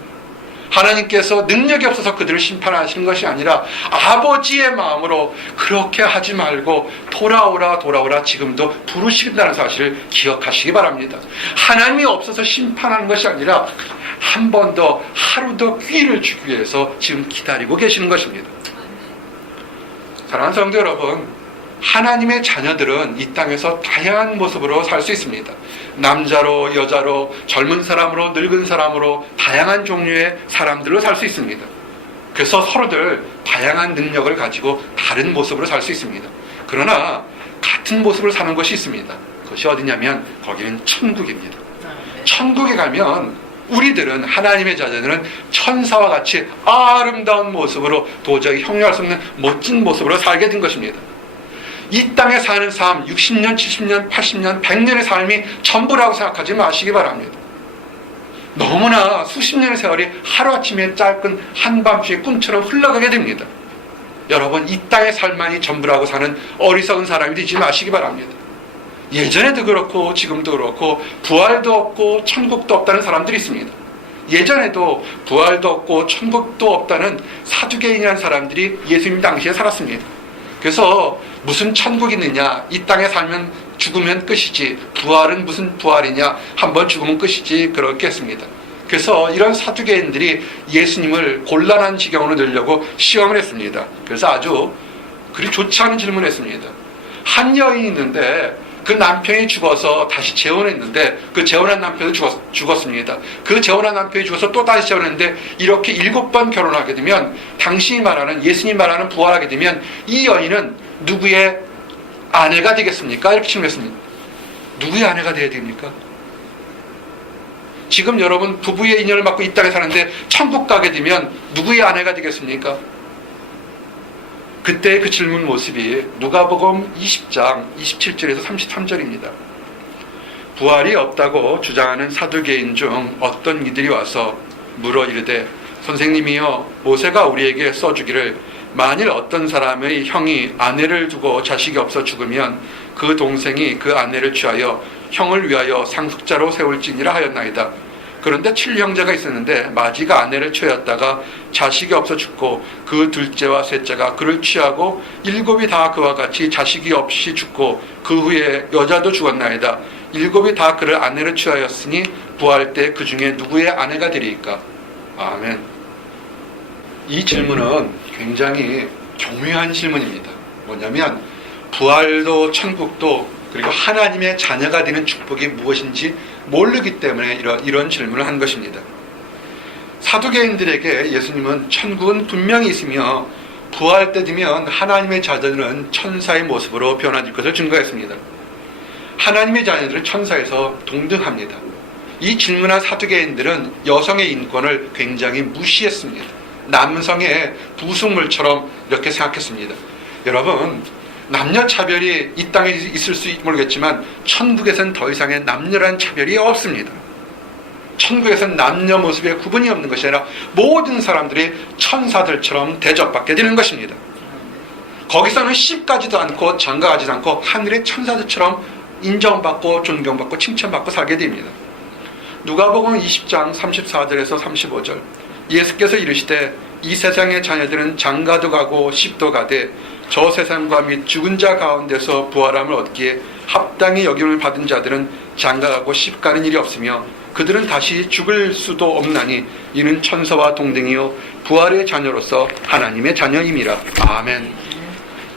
하나님께서 능력이 없어서 그들을 심판하시는 것이 아니라 아버지의 마음으로 그렇게 하지 말고 돌아오라 지금도 부르신다는 사실을 기억하시기 바랍니다. 하나님이 없어서 심판하는 것이 아니라 한 번 더, 하루 더 기회를 주기 위해서 지금 기다리고 계시는 것입니다. 사랑하는 성도 여러분, 하나님의 자녀들은 이 땅에서 다양한 모습으로 살 수 있습니다. 남자로, 여자로, 젊은 사람으로, 늙은 사람으로, 다양한 종류의 사람들로 살 수 있습니다. 그래서 서로들 다양한 능력을 가지고 다른 모습으로 살 수 있습니다. 그러나 같은 모습으로 사는 것이 있습니다. 그것이 어디냐면 거기는 천국입니다. 천국에 가면 우리들은, 하나님의 자녀들은 천사와 같이 아름다운 모습으로 도저히 형용할 수 없는 멋진 모습으로 살게 된 것입니다. 이 땅에 사는 삶, 60년, 70년, 80년, 100년의 삶이 전부라고 생각하지 마시기 바랍니다. 너무나 수십 년의 세월이 하루아침에 짧은 한밤중의 꿈처럼 흘러가게 됩니다. 여러분, 이 땅의 삶만이 전부라고 사는 어리석은 사람이 되지 마시기 바랍니다. 예전에도 그렇고 지금도 그렇고 부활도 없고 천국도 없다는 사람들이 있습니다. 예전에도 부활도 없고 천국도 없다는 사두개인이라는 사람들이 예수님 당시에 살았습니다. 그래서 무슨 천국이 있느냐, 이 땅에 살면 죽으면 끝이지, 부활은 무슨 부활이냐, 한번 죽으면 끝이지, 그렇게 했습니다. 그래서 이런 사두개인들이 예수님을 곤란한 지경으로 넣으려고 시험을 했습니다. 그래서 아주 그리 좋지 않은 질문을 했습니다. 한 여인이 있는데 그 남편이 죽어서 다시 재혼했는데 그 재혼한 남편도 죽었습니다. 그 재혼한 남편이 죽어서 또 다시 재혼했는데 이렇게 7번 결혼하게 되면, 당신이 말하는, 예수님이 말하는 부활하게 되면 이 여인은 누구의 아내가 되겠습니까? 이렇게 질문했습니다. 누구의 아내가 되어야 됩니까? 지금 여러분 부부의 인연을 맺고 이 땅에 사는데 천국 가게 되면 누구의 아내가 되겠습니까? 그때 그 질문 모습이 누가복음 20장 27절에서 33절입니다. 부활이 없다고 주장하는 사두개인 중 어떤 이들이 와서 물어 이르되, 선생님이여, 모세가 우리에게 써주기를 만일 어떤 사람의 형이 아내를 두고 자식이 없어 죽으면 그 동생이 그 아내를 취하여 형을 위하여 상속자로 세울지니라 하였나이다. 그런데 7형제가 있었는데 마지가 아내를 취하였다가 자식이 없어 죽고 그 둘째와 셋째가 그를 취하고 7이 다 그와 같이 자식이 없이 죽고 그 후에 여자도 죽었나이다. 7이 다 그를 아내를 취하였으니 부활 때 그 중에 누구의 아내가 되리이까? 아멘. 이 질문은 굉장히 교묘한 질문입니다. 뭐냐면 부활도 천국도 그리고 하나님의 자녀가 되는 축복이 무엇인지 모르기 때문에 이런 질문을 한 것입니다. 사두개인들에게 예수님은 천국은 분명히 있으며 부활 때 되면 하나님의 자녀들은 천사의 모습으로 변화될 것을 증거했습니다. 하나님의 자녀들은 천사에서 동등합니다. 이 질문한 사두개인들은 여성의 인권을 굉장히 무시했습니다. 남성의 부속물처럼 이렇게 생각했습니다. 여러분, 남녀 차별이 이 땅에 있을 수 모르겠지만 천국에서는 더 이상의 남녀란 차별이 없습니다. 천국에서는 남녀 모습에 구분이 없는 것이 아니라 모든 사람들이 천사들처럼 대접받게 되는 것입니다. 거기서는 씹가지도 않고 장가가지도 않고 하늘의 천사들처럼 인정받고 존경받고 칭찬받고 살게 됩니다. 누가복음 20장 34절에서 35절, 예수께서 이르시되 이 세상의 자녀들은 장가도 가고 씹도 가되 저 세상과 및 죽은 자 가운데서 부활함을 얻기에 합당히 여김을 받은 자들은 장가가고 씹가는 일이 없으며 그들은 다시 죽을 수도 없나니 이는 천사와 동등이요 부활의 자녀로서 하나님의 자녀임이라. 아멘.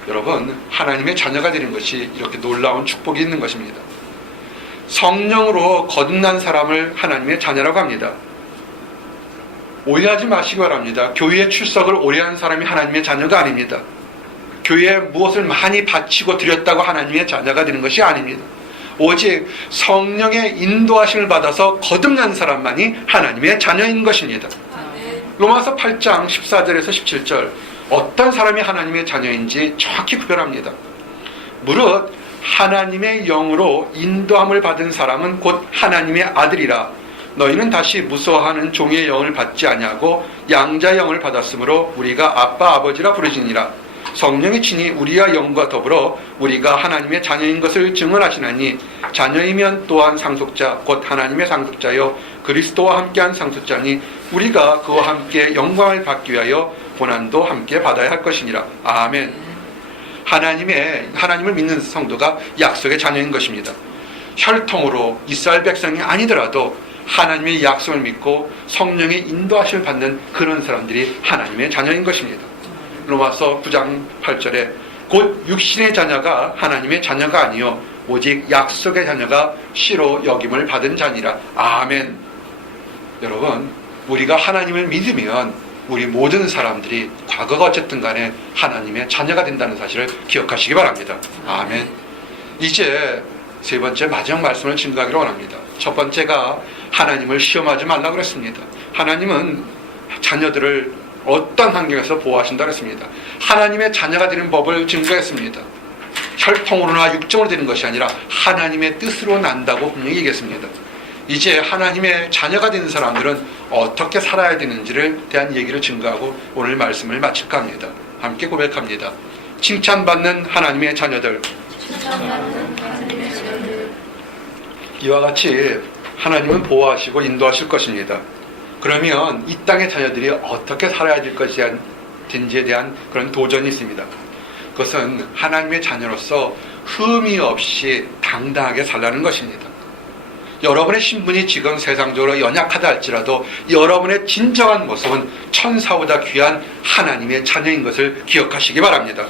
여러분, 하나님의 자녀가 되는 것이 이렇게 놀라운 축복이 있는 것입니다. 성령으로 거듭난 사람을 하나님의 자녀라고 합니다. 오해하지 마시기 바랍니다. 교회에 출석을 오래 한 사람이 하나님의 자녀가 아닙니다. 교회에 무엇을 많이 바치고 드렸다고 하나님의 자녀가 되는 것이 아닙니다. 오직 성령의 인도하심을 받아서 거듭난 사람만이 하나님의 자녀인 것입니다. 로마서 8장 14절에서 17절, 어떤 사람이 하나님의 자녀인지 정확히 구별합니다. 무릇 하나님의 영으로 인도함을 받은 사람은 곧 하나님의 아들이라. 너희는 다시 무서워하는 종의 영을 받지 아니하고 양자의 영을 받았으므로 우리가 아빠 아버지라 부르시니라. 성령이 친히 우리와 영과 더불어 우리가 하나님의 자녀인 것을 증언하시나니 자녀이면 또한 상속자 곧 하나님의 상속자요 그리스도와 함께한 상속자니 우리가 그와 함께 영광을 받기 위하여 고난도 함께 받아야 할 것이니라. 아멘. 하나님을 믿는 성도가 약속의 자녀인 것입니다. 혈통으로 이스라엘 백성이 아니더라도 하나님의 약속을 믿고 성령의 인도하심을 받는 그런 사람들이 하나님의 자녀인 것입니다. 로마서 9장 8절에 곧 육신의 자녀가 하나님의 자녀가 아니요 오직 약속의 자녀가 씨로 여김을 받은 자니라. 아멘. 여러분, 우리가 하나님을 믿으면 우리 모든 사람들이 과거가 어쨌든 간에 하나님의 자녀가 된다는 사실을 기억하시기 바랍니다. 아멘. 이제 세 번째 마지막 말씀을 증거하기로 원합니다. 첫 번째가 하나님을 시험하지 말라고 그랬습니다. 하나님은 자녀들을 어떤 환경에서 보호하신다고 했습니다. 하나님의 자녀가 되는 법을 증거했습니다. 혈통으로나 육정으로 되는 것이 아니라 하나님의 뜻으로 난다고 분명히 얘기했습니다. 이제 하나님의 자녀가 되는 사람들은 어떻게 살아야 되는지를 대한 얘기를 증거하고 오늘 말씀을 마칠까 합니다. 함께 고백합니다. 칭찬받는 하나님의 자녀들. 이와 같이 하나님은 보호하시고 인도하실 것입니다. 그러면 이 땅의 자녀들이 어떻게 살아야 될 것인지에 대한 그런 도전이 있습니다. 그것은 하나님의 자녀로서 흠이 없이 당당하게 살라는 것입니다. 여러분의 신분이 지금 세상적으로 연약하다 할지라도 여러분의 진정한 모습은 천사보다 귀한 하나님의 자녀인 것을 기억하시기 바랍니다.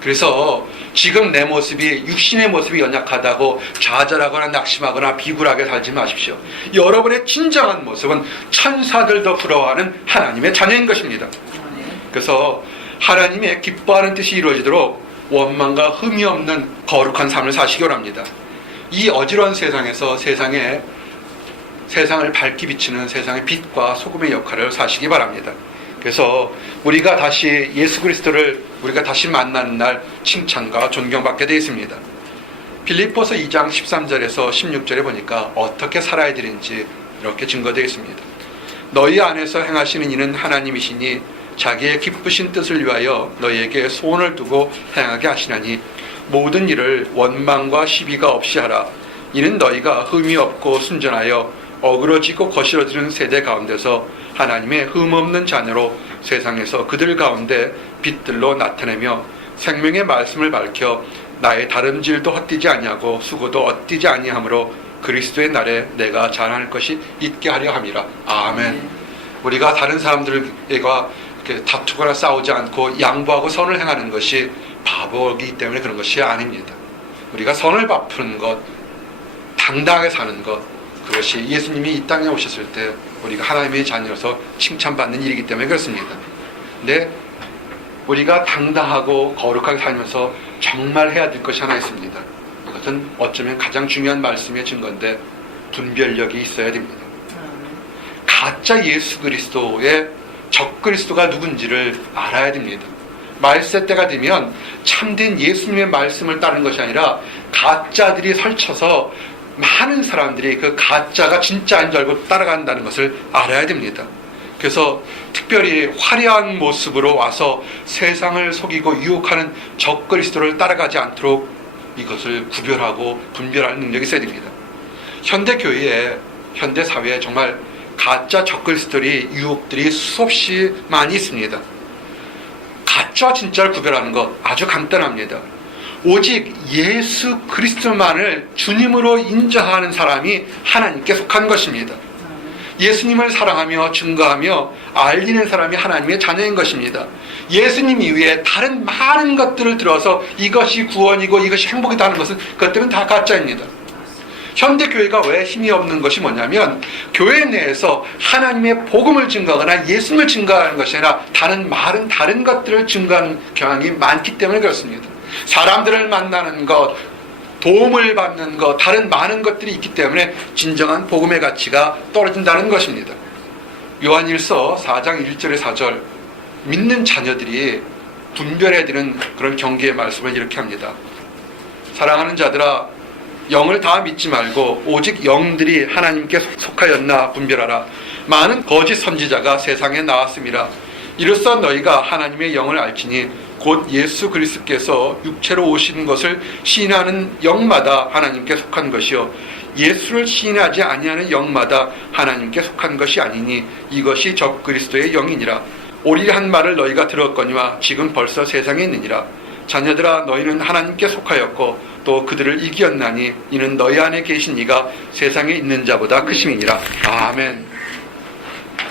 그래서 지금 내 모습이 육신의 모습이 연약하다고 좌절하거나 낙심하거나 비굴하게 살지 마십시오. 여러분의 진정한 모습은 천사들도 부러워하는 하나님의 자녀인 것입니다. 그래서 하나님의 기뻐하는 뜻이 이루어지도록 원망과 흠이 없는 거룩한 삶을 사시기 바랍니다. 이 어지러운 세상에서 세상을 밝게 비치는 세상의 빛과 소금의 역할을 사시기 바랍니다. 그래서 우리가 다시 예수 그리스도를 우리가 다시 만나는 날 칭찬과 존경받게 되어 있습니다. 빌립보서 2장 13절에서 16절에 보니까 어떻게 살아야 되는지 이렇게 증거되어 있습니다. 너희 안에서 행하시는 이는 하나님이시니 자기의 기쁘신 뜻을 위하여 너희에게 소원을 두고 행하게 하시나니 모든 일을 원망과 시비가 없이 하라. 이는 너희가 흠이 없고 순전하여 어그러지고 거칠어지는 세대 가운데서 하나님의 흠없는 자녀로 세상에서 그들 가운데 빛들로 나타내며 생명의 말씀을 밝혀 나의 다름질도 헛되지 아니하고 수고도 엇되지 아니하므로 그리스도의 날에 내가 자랑할 것이 있게 하려 함이라. 아멘. 우리가 다른 사람들과 이렇게 다투거나 싸우지 않고 양보하고 선을 행하는 것이 바보이기 때문에 그런 것이 아닙니다. 우리가 선을 베푸는 것, 당당하게 사는 것, 그것이 예수님이 이 땅에 오셨을 때 우리가 하나님의 자녀로서 칭찬받는 일이기 때문에 그렇습니다. 근데 우리가 당당하고 거룩하게 살면서 정말 해야 될 것이 하나 있습니다. 이것은 어쩌면 가장 중요한 말씀의 증거인데 분별력이 있어야 됩니다. 가짜 예수 그리스도의 적 그리스도가 누군지를 알아야 됩니다. 말세 때가 되면 참된 예수님의 말씀을 따르는 것이 아니라 가짜들이 설쳐서 많은 사람들이 그 가짜가 진짜인 줄 알고 따라간다는 것을 알아야 됩니다. 그래서 특별히 화려한 모습으로 와서 세상을 속이고 유혹하는 적그리스도를 따라가지 않도록 이것을 구별하고 분별하는 능력이 있어야 됩니다. 현대교회에, 현대사회에 정말 가짜 적그리스도들이, 유혹들이 수없이 많이 있습니다. 가짜와 진짜를 구별하는 것 아주 간단합니다. 오직 예수 그리스도만을 주님으로 인정하는 사람이 하나님께 속한 것입니다. 예수님을 사랑하며 증거하며 알리는 사람이 하나님의 자녀인 것입니다. 예수님 이외에 다른 많은 것들을 들어서 이것이 구원이고 이것이 행복이다 하는 것은 그것들은 다 가짜입니다. 현대교회가 왜 힘이 없는 것이 뭐냐면 교회 내에서 하나님의 복음을 증거하거나 예수님을 증거하는 것이 아니라 다른 것들을 증거하는 경향이 많기 때문에 그렇습니다. 사람들을 만나는 것, 도움을 받는 것, 다른 많은 것들이 있기 때문에 진정한 복음의 가치가 떨어진다는 것입니다. 요한일서 4장 1절에 4절, 믿는 자녀들이 분별해야 되는 그런 경계의 말씀을 이렇게 합니다. 사랑하는 자들아, 영을 다 믿지 말고 오직 영들이 하나님께 속하였나 분별하라. 많은 거짓 선지자가 세상에 나왔음이라. 이로써 너희가 하나님의 영을 알지니 곧 예수 그리스도께서 육체로 오신 것을 시인하는 영마다 하나님께 속한 것이요 예수를 시인하지 아니하는 영마다 하나님께 속한 것이 아니니 이것이 적 그리스도의 영이니라. 오리 한 말을 너희가 들었거니와 지금 벌써 세상에 있느니라. 자녀들아, 너희는 하나님께 속하였고 또 그들을 이기었나니 이는 너희 안에 계신 이가 세상에 있는 자보다 크심이니라. 아멘.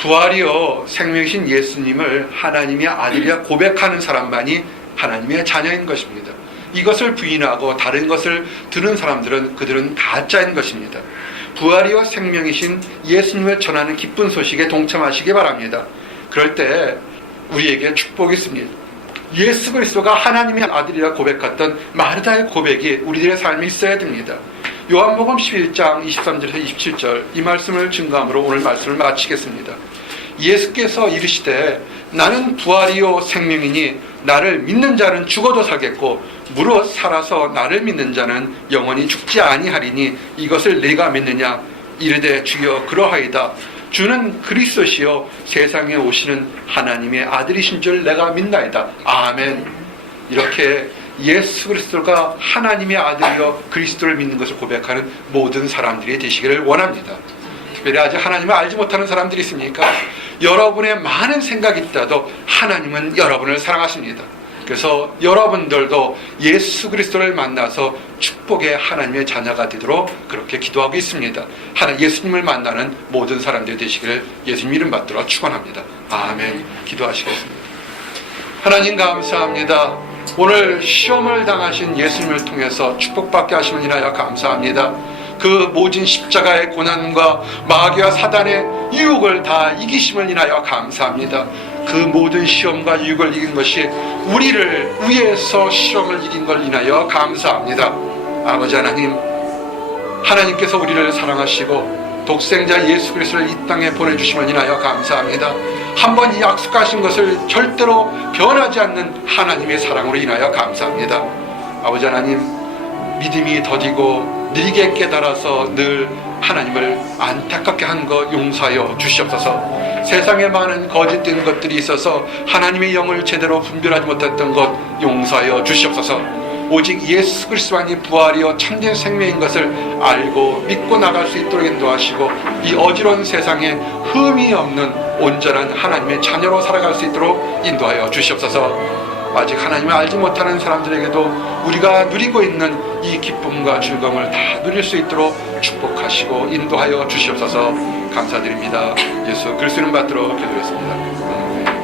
부활이요 생명이신 예수님을 하나님의 아들이라 고백하는 사람만이 하나님의 자녀인 것입니다. 이것을 부인하고 다른 것을 들은 사람들은 그들은 가짜인 것입니다. 부활이요 생명이신 예수님을 전하는 기쁜 소식에 동참하시기 바랍니다. 그럴 때 우리에게 축복이 있습니다. 예수 그리스도가 하나님의 아들이라 고백했던 마르다의 고백이 우리들의 삶에 있어야 됩니다. 요한복음 11장 23절에서 27절 이 말씀을 증거함으로 오늘 말씀을 마치겠습니다. 예수께서 이르시되 나는 부활이요 생명이니 나를 믿는 자는 죽어도 살겠고 무릇 살아서 나를 믿는 자는 영원히 죽지 아니하리니 이것을 내가 믿느냐. 이르되 주여 그러하이다. 주는 그리스도시요 세상에 오시는 하나님의 아들이신 줄 내가 믿나이다. 아멘. 이렇게 예수 그리스도가 하나님의 아들이요 그리스도를 믿는 것을 고백하는 모든 사람들이 되시기를 원합니다. 특별히 아직 하나님을 알지 못하는 사람들이 있습니까? 여러분의 많은 생각이 있다도 하나님은 여러분을 사랑하십니다. 그래서 여러분들도 예수 그리스도를 만나서 축복의 하나님의 자녀가 되도록 그렇게 기도하고 있습니다. 예수님을 만나는 모든 사람들이 되시기를 예수님 이름 받들어 축원합니다. 아멘. 기도하시겠습니다. 하나님 감사합니다. 오늘 시험을 당하신 예수님을 통해서 축복받게 하심을 인하여 감사합니다. 그 모진 십자가의 고난과 마귀와 사단의 유혹을 다 이기심을 인하여 감사합니다. 그 모든 시험과 유혹을 이긴 것이 우리를 위해서 시험을 이긴 걸 인하여 감사합니다. 아버지 하나님, 하나님께서 우리를 사랑하시고 독생자 예수 그리스도를 이 땅에 보내주심을 인하여 감사합니다. 한번 이 약속하신 것을 절대로 변하지 않는 하나님의 사랑으로 인하여 감사합니다. 아버지 하나님, 믿음이 더디고 느리게 깨달아서 늘 하나님을 안타깝게 한 것 용서하여 주시옵소서. 세상에 많은 거짓된 것들이 있어서 하나님의 영을 제대로 분별하지 못했던 것 용서하여 주시옵소서. 오직 예수 그리스도만이 부활이요 참된 생명인 것을 알고 믿고 나갈 수 있도록 인도하시고 이 어지러운 세상에 흠이 없는 온전한 하나님의 자녀로 살아갈 수 있도록 인도하여 주시옵소서. 아직 하나님을 알지 못하는 사람들에게도 우리가 누리고 있는 이 기쁨과 즐거움을 다 누릴 수 있도록 축복하시고 인도하여 주시옵소서. 감사드립니다. 예수 그리스도 이름 받들어 기도했습니다.